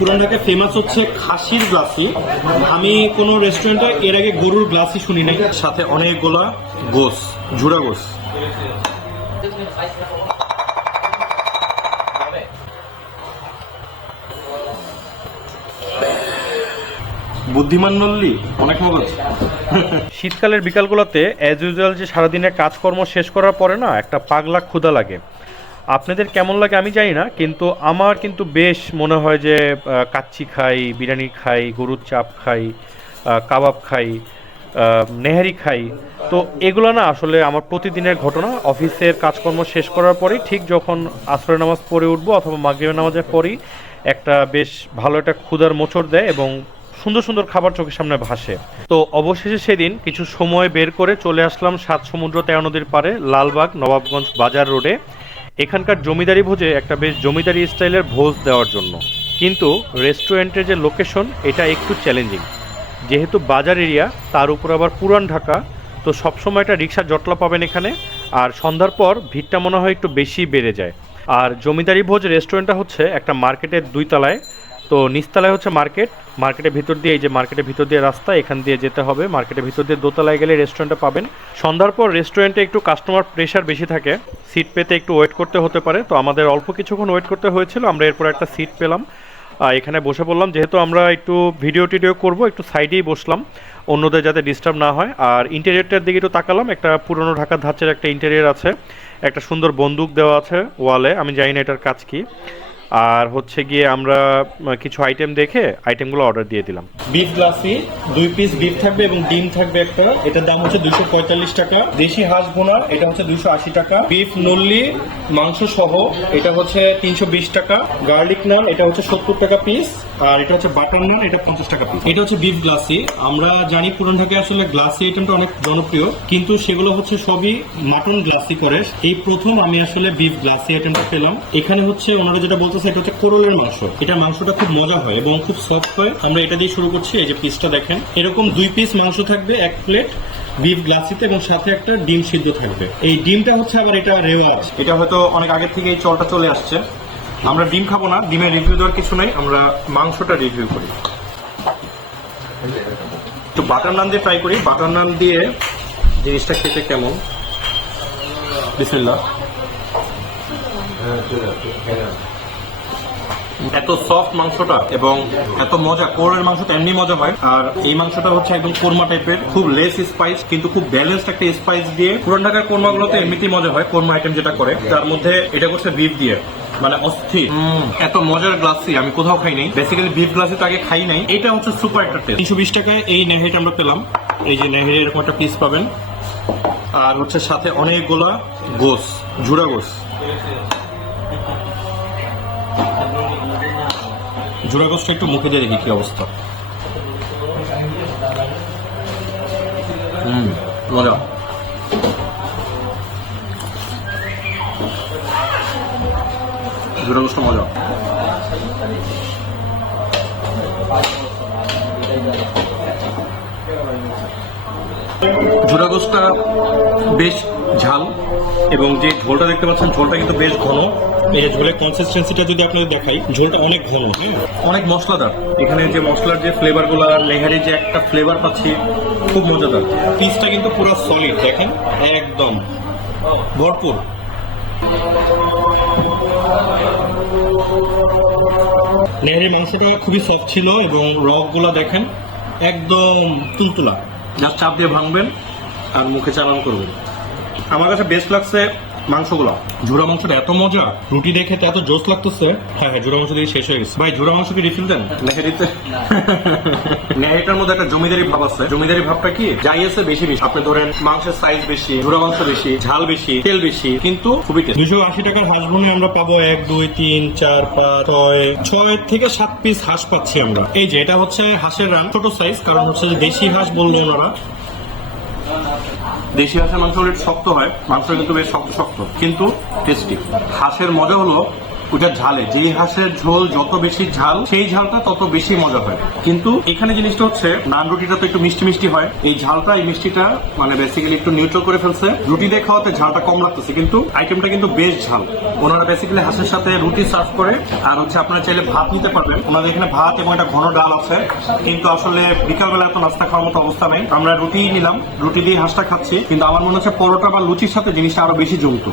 পুরান ঢাকায় ফেমাস হচ্ছে খাসির গ্লাসি। আমি কোনো রেস্টুরেন্টে এর আগে গরুর গ্লাসি শুনি নাই। সাথে অনেকগুলা গোস, ঝুরা গোস। বুদ্ধিমান নল্লি, অনেক মজা। শীতকালের বিকালগুলোতে অ্যাজ ইউজুয়াল যে সারাদিনের কাজকর্ম শেষ করার পরে না একটা পাগলা ক্ষুধা লাগে। আপনাদের কেমন লাগে আমি জানি না, কিন্তু আমার কিন্তু বেশ মনে হয় যে কাচ্চি খাই, বিরিয়ানি খাই, গরুর চাপ খাই, কাবাব খাই, নেহারি খাই। তো এগুলো না আসলে আমার প্রতিদিনের ঘটনা। অফিসের কাজকর্ম শেষ করার পরেই ঠিক যখন আসরের নামাজ পড়ে উঠবো অথবা মাগরিবের নামাজের পরেই একটা বেশ ভালো একটা ক্ষুধার মোচড় দেয় এবং সুন্দর সুন্দর খাবার চোখের সামনে ভাসে। তো অবশেষে সেদিন কিছু সময় বের করে চলে আসলাম সাত সমুদ্র 13 নদীর পাড়ে লালবাগ নবাবগঞ্জ বাজার রোডে এখানকার জমিদারি ভোজে একটা বেশ জমিদারি স্টাইলের ভোজ দেওয়ার জন্য। কিন্তু রেস্টুরেন্টের যে লোকেশন এটা একটু চ্যালেঞ্জিং, যেহেতু বাজার এরিয়া তার উপর আবার পুরান ঢাকা, তো সবসময় একটা রিক্সা জটলা পাবেন এখানে। আর সন্ধ্যার পর ভিড়টা মনে হয় একটু বেশি বেড়ে যায়। আর জমিদারি ভোজ রেস্টুরেন্টটা হচ্ছে একটা মার্কেটের 2 তলায়। তো নিচতলায় হচ্ছে মার্কেটের ভিতর দিয়ে, এই যে মার্কেটের ভিতর দিয়ে রাস্তা, এখান দিয়ে যেতে হবে। মার্কেটের ভিতর দিয়ে 2 তলায় গেলে রেস্টুরেন্টটা পাবেন। সন্ধ্যার পর রেস্টুরেন্টে একটু কাস্টমার প্রেশার বেশি থাকে, সিট পেতে একটু ওয়েট করতে হতে পারে। তো আমাদের অল্প কিছুক্ষণ ওয়েট করতে হয়েছিল, আমরা এরপর একটা সিট পেলাম, এখানে বসে পড়লাম। যেহেতু আমরা একটু ভিডিও টিডিও করবো, একটু সাইডেই বসলাম অন্যদের যাতে ডিস্টার্ব না হয়। আর ইন্টেরিয়রটার দিকে একটু তাকালাম, একটা পুরনো ঢাকার ধাঁচের একটা ইন্টেরিয়র আছে, একটা সুন্দর বন্দুক দেওয়া আছে ওয়ালে, আমি জানি না এটার কাজ কি। আর হচ্ছে গিয়ে আমরা কিছু আইটেম দেখে আইটেমগুলো অর্ডার দিয়ে দিলাম। বিফ গ্লাসি 2 পিস বিফ থাকবে এবং ডিম থাকবে একটা। এটার দাম হচ্ছে 245 টাকা। দেশি হাঁস ভুনা এটা হচ্ছে 280 টাকা। বিফ নল্লি মাংস সহ এটা হচ্ছে 320 টাকা। গার্লিক নান এটা হচ্ছে 70 টাকা পিস। আর এটা হচ্ছে বাটার নান, এটা 50 টাকা পিস। এটা হচ্ছে বিফ গ্লাসি। আমরা জানি পুরান ঢাকায় আসলে গ্লাসি আইটেমটা অনেক জনপ্রিয়, কিন্তু সেগুলো হচ্ছে সবই মাটন গ্লাসি করে। এই প্রথম আমি আসলে বিফ গ্লাসি আইটেমটা পেলাম। এখানে হচ্ছে ওনারা যেটা বলতেছে এটা হচ্ছে কোরলের মাংস। এটা মাংসটা খুব মজা হয় এবং খুব সফট হয়। আমরা এটা দিয়ে শুরু করছি। এই যে পিসটা দেখেন, এরকম 2 পিস মাংস থাকবে, 1 প্লেট বিফ গ্লাসিতে এবং সাথে একটা ডিম সিদ্ধ থাকবে। এই ডিমটা হচ্ছে আবার এটা রেওয়াজ, এটা হয়তো অনেক আগে থেকে এই চলটা চলে আসছে। আমরা ডিম খাবো না, ডিমের রিভিউ দেওয়ার কিছু নাই, আমরা মাংসটা রিভিউ করি। একটু বাটার নান দিয়ে ট্রাই করি। বাটার নান দিয়ে জিনিসটা খেতে কেমন। বিসমিল্লাহ। এত সফট মাংসটা এবং এত মজা। কোরের মাংসটা এমনি মজা হয়, আর এই মাংসটা হচ্ছে একদম কোরমা টাইপের, খুব লেস স্পাইস কিন্তু খুব ব্যালেন্সড একটা স্পাইস দিয়ে। পুরান ঢাকার কোরমাগুলোতে এমনিতেই মজা হয়, কোরমা আইটেম যেটা করে, তার মধ্যে এটা করছে বিফ দিয়ে, মানে অস্থির। এত মজার গ্লাসি আমি কোথাও খাই নাই। বেসিক্যালি বিফ গ্লাসি তো আগে খাই নাই। এটা হচ্ছে সুপার একটা টেস্ট। 320 টাকায় এই নেহেরিটা আমরা পেলাম। এই যে নেহেরি এরকম একটা পিস পাবেন, আর হচ্ছে সাথে অনেকগুলা গোস, ঝুরা গোস। ঝুরা গোসটা একটু মুখে দিয়ে দেখি কি অবস্থা। মজা। ঝুরা গোসটা মজা। ঝুরা গোসটা বেশ ঝাল এবং যে ঝোলটা দেখতে পাচ্ছেন ঝোলটা কিন্তু বেশ ঘন। এই ঝোলের কনসিস্টেন্সিটা যদি আপনাদের দেখাই, ঝোলটা অনেক ঘন, অনেক মশলাদার। এখানে যে মশলার যে ফ্লেভার গুলো, লেহারি যে একটা ফ্লেভার পাচ্ছি, খুব মজাদার। পিসটা কিন্তু পুরো সলিড, দেখেন একদম ভরপুর। লেহারির মাংসটা খুবই সফট ছিল এবং রক গুলা দেখেন একদম তুলতুলা। জাস্ট চাপ দিয়ে ভাঙবেন আর মুখে চালান করবেন। আমার কাছে বেস্ট লাগছে মাংসগুলো। ঝুরা মাংসটা এত মজা, রুটি দেখে এত জোস লাগতেছে। হ্যাঁ, ঝুরা মাংস দিয়ে শেষ হয়ে গেছে। ভাই ঝুরা মাংস কি রিফিল দেন? নেহারিতে নেহারিটার মধ্যে একটা জমিদারি ভাব আছে। জমিদারি ভাবটা কি, যাই আছে বেশি বেশি। আপনি ধরেন মাংসের সাইজ বেশি, ঝুরা মাংস বেশি, ঝাল বেশি, তেল বেশি, কিন্তু খুবই টেস্ট। 280 টাকার হাঁস ভুনে আমরা পাবো 1 2 3 4 5 6 থেকে 7 পিস হাঁস পাচ্ছি আমরা। এই যে এটা হচ্ছে হাঁসের রান, ছোট সাইজ, কারণ হচ্ছে দেশি হাঁস বললো ওনারা। দেশি হাঁসের মাংস একটু শক্ত হয়, মাংস কিন্তু বেশ শক্ত শক্ত কিন্তু টেস্টি। হাঁসের মজা হলো ওটা ঝালে, যে হাঁসের ঝোল যত বেশি ঝাল সেই ঝালটা তত বেশি মজা হয়। কিন্তু এখানে জিনিসটা হচ্ছে নান রুটিটা তো একটু মিষ্টি মিষ্টি হয়, এই ঝালটা এই মিষ্টিটা মানে বেসিক্যালি একটু নিউট্রাল করে ফেলছে। রুটি দিয়ে খাওয়াতে ঝালটা কম লাগতেছে, কিন্তু আইটেমটা কিন্তু বেশ ঝাল। ওনারা বেসিক্যালি হাঁসের সাথে রুটি সার্ভ করে, আর হচ্ছে আপনারা চাইলে ভাত নিতে পারবেন। ওনাদের এখানে ভাত এবং একটা ঘন ডাল আছে, কিন্তু আসলে বিকালবেলা এত নাস্তা খাওয়ার মতো অবস্থা নেই। আমরা রুটি নিলাম, রুটি দিয়ে হাঁসটা খাচ্ছি, কিন্তু আমার মনে হচ্ছে পরোটা বা লুচির সাথে জিনিসটা আরো বেশি জমতো।